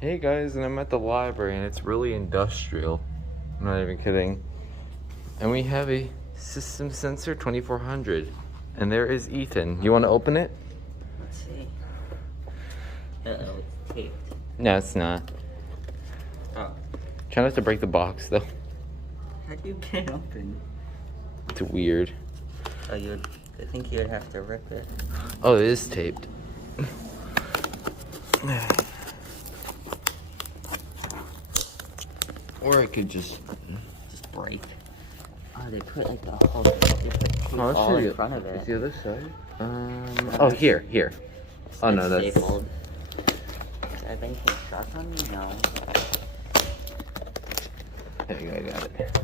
Hey guys, and I'm at the library and it's really industrial. I'm not even kidding. And we have a System Sensor 2400. And there is Ethan. You want to open it? Let's see. Uh-oh, it's taped. No, it's not. Oh. Try not to break the box though. How do you get it open? It's weird. Oh, I think you'd have to rip it. Oh, it is taped. Or it could just break. Oh, they put like the whole tape all in front of it. Is the other side? Oh, here. Oh no, that's stapled. Is there anything stuck on me? No. There you go, I got it.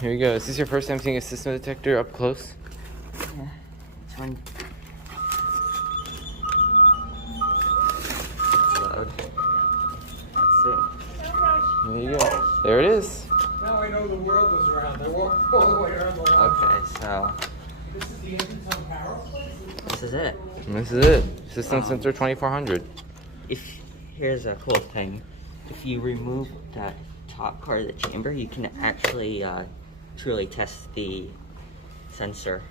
Here we go. Is this your first time seeing a system detector up close? Yeah. Which one? Load. Let's see. There you go. There it is. Now I know the world was around. I walked all the way around the line. Okay, so This is the entrance on Power Place? this is it. And this is it. System Sensor 2400. Here's a cool thing. If you remove that top part of the chamber, you can actually truly test the sensor.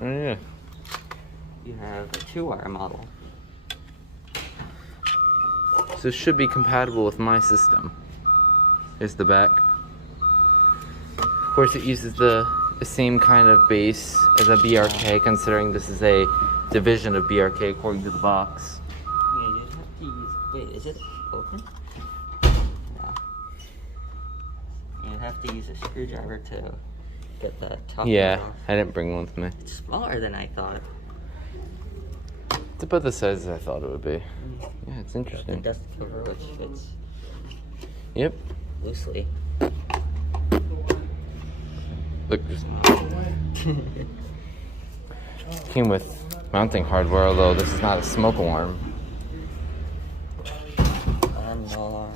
Oh yeah. You have a 2-wire model. So it should be compatible with my system. Here's the back. Of course, it uses the same kind of base as a BRK, considering this is a division of BRK according to the box. Yeah, you'd have to use. Wait, is it open? No. You'd have to use a screwdriver to get the top Yeah, off. I didn't bring one with me. It's smaller than I thought. It's about the size as I thought it would be. Yeah, it's The interesting. dust cover, which fits Yep. loosely. Look, just came with mounting hardware, although this is not a smoke alarm. No.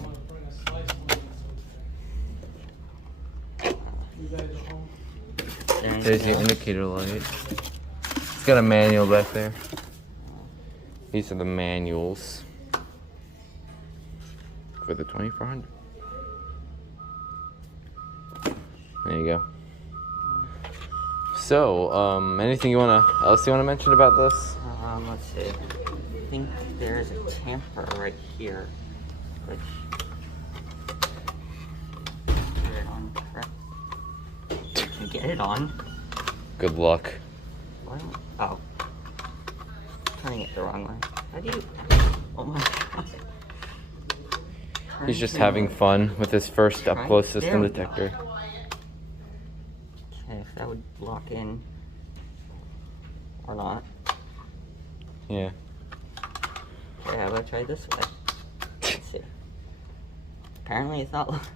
There's your indicator light. It's got a manual back there. These are the manuals for the 2400. There you go. So, anything else you wanna mention about this? Let's see. I think there's a tamper right here, which get it on correct. Can get it on. Good luck. What? Oh, turning it the wrong way. How do you? Oh my god. He's just having fun with his first up-close system detector. Okay, if that would lock in or not. Yeah. Okay, how about try this way? Let's see. Apparently it's not.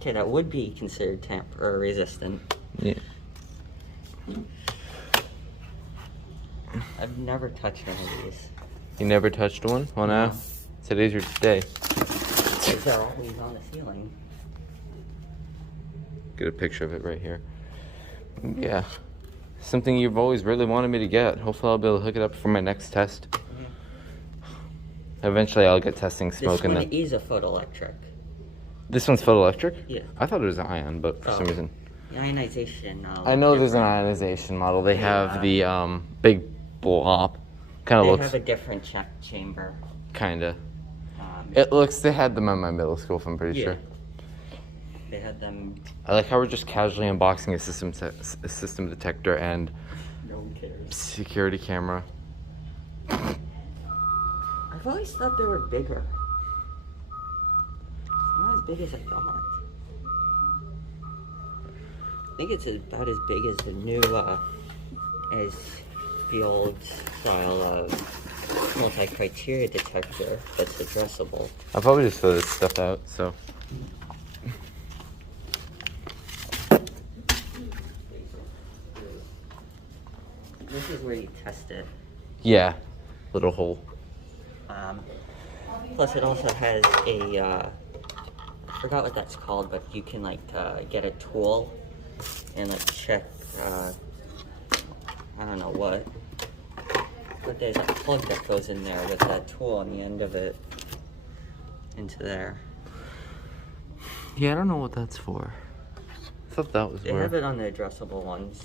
Okay, that would be considered tamper resistant. Yeah. I've never touched one of these. You never touched one? Well, now today's your day. They're always on the ceiling. Get a picture of it right here. Yeah. Something you've always really wanted me to get. Hopefully I'll be able to hook it up for my next test. Eventually I'll get testing smoke This and one then... is a photoelectric. This one's photoelectric? Yeah. I thought it was ion, but for some reason... The ionization. I know there's an ionization model. They have the big blob. Kind of They looks... have a different chamber. Kinda. They had them in my middle school, if I'm pretty sure. They had them. I like how we're just casually unboxing a system detector and No one cares. security camera. I've always thought they were bigger. Not as big as I thought. I think it's about as big as the new as the old style of multi-criteria detector that's addressable. I'll probably just throw this stuff out, so... This is where you test it. Yeah. Little hole. Plus it also has a, I forgot what that's called, but you can like get a tool and like check, I don't know what. But there's a plug that goes in there with that tool on the end of it into there. Yeah, I don't know what that's for. I thought that was They where. have it on the addressable ones.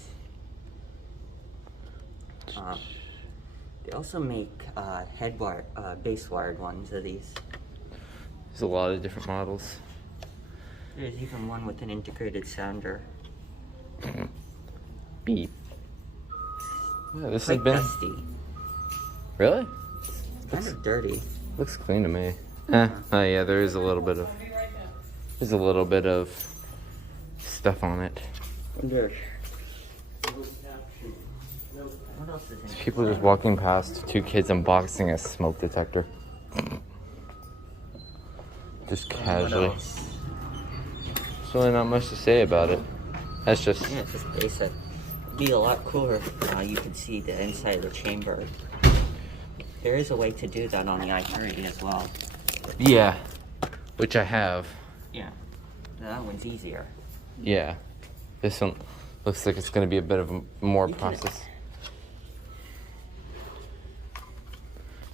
They also make base wired ones of these. There's a lot of different models. There's even one with an integrated sounder. Beep. Yeah, this has Quite been. dusty. Really? Kind of dirty. Looks clean to me. Oh yeah, there is a little bit of. There's a little bit of stuff on it. Wonder. What else is in here? People just walking past, 2 kids unboxing a smoke detector. Just What casually. else? There's really not much to say about it. That's just. Yeah, it's just basic. It'd be a lot cooler if you could see the inside of the chamber. There is a way to do that on the i30 as well. Yeah. Which I have. Yeah. That one's easier. Yeah. This one looks like it's going to be a bit of a more You can- process.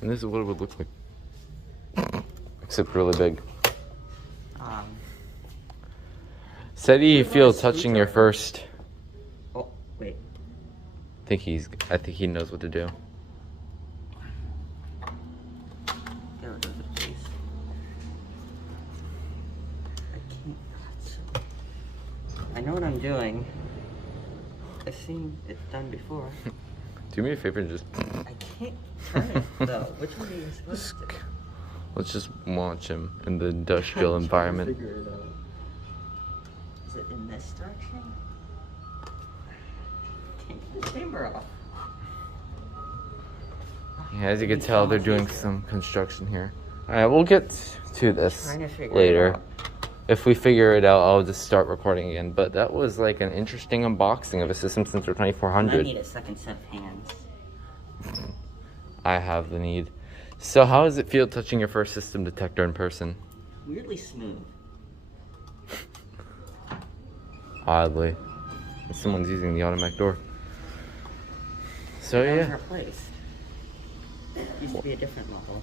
And this is what it would look like. Except really big. Said you feel touching your first. Oh, wait. I think he knows what to do. There it goes, the base. I can't. God, I know what I'm doing. I've seen it done before. Do me a favor and just. I can't turn it though. Which one are you supposed to? Let's just watch him in the industrial environment. Figure it out. Is it in this direction? Can't get the chamber off. Yeah, as you can tell, they're doing some construction here. Alright, we'll get to this Trying to figure later. it out. If we figure it out, I'll just start recording again. But that was like an interesting unboxing of a System Sensor I 2400. need a second set of hands. I have the need. So how does it feel touching your first system detector in person? Weirdly smooth. Oddly. Someone's using the automatic door. So That was yeah. replaced. Used to be a different model.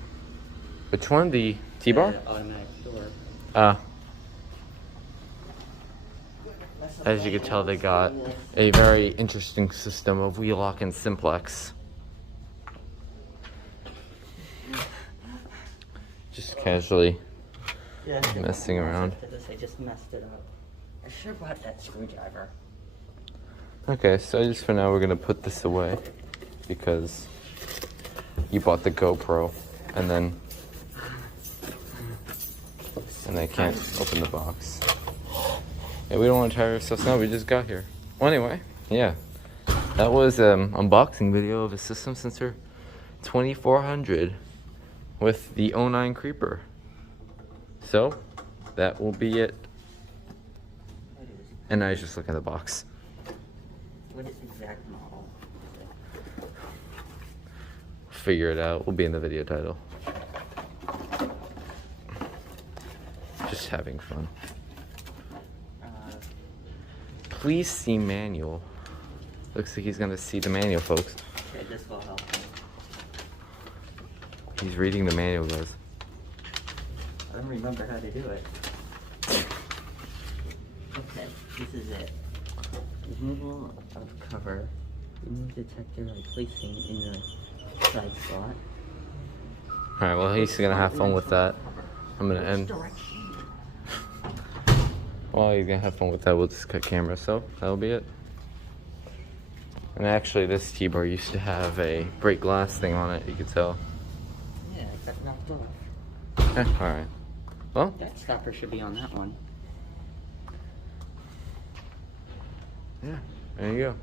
Which one? The T-bar? The automatic door. As you can tell, they got a very interesting system of Wheelock and Simplex. Just casually Yeah, messing around. I just messed it up. I should have brought that screwdriver. Okay, so just for now, we're gonna put this away because you bought the GoPro, and I can't open the box. Yeah, we don't want to tire ourselves now. We just got here. Well, anyway, yeah, that was unboxing video of a System Sensor 2400 with the 09 Creeper. So that will be it. And I was just looking at the box. What is the exact model? Figure it out. Will be in the video title. Just having fun. Please see manual. Looks like he's gonna see the manual, folks. Okay, this will help. He's reading the manual, guys. I don't remember how to do it. Okay, this is it. Removal of cover. Remove detector by placing in the side slot. Alright, well, he's gonna have fun with that. I'm gonna end. While he's gonna have fun with that, we'll just cut camera, so that'll be it. And actually, this T-bar used to have a break glass thing on it, you could tell. Yeah, it got knocked off. Alright. Well, That stopper should be on that one. yeah, there you go.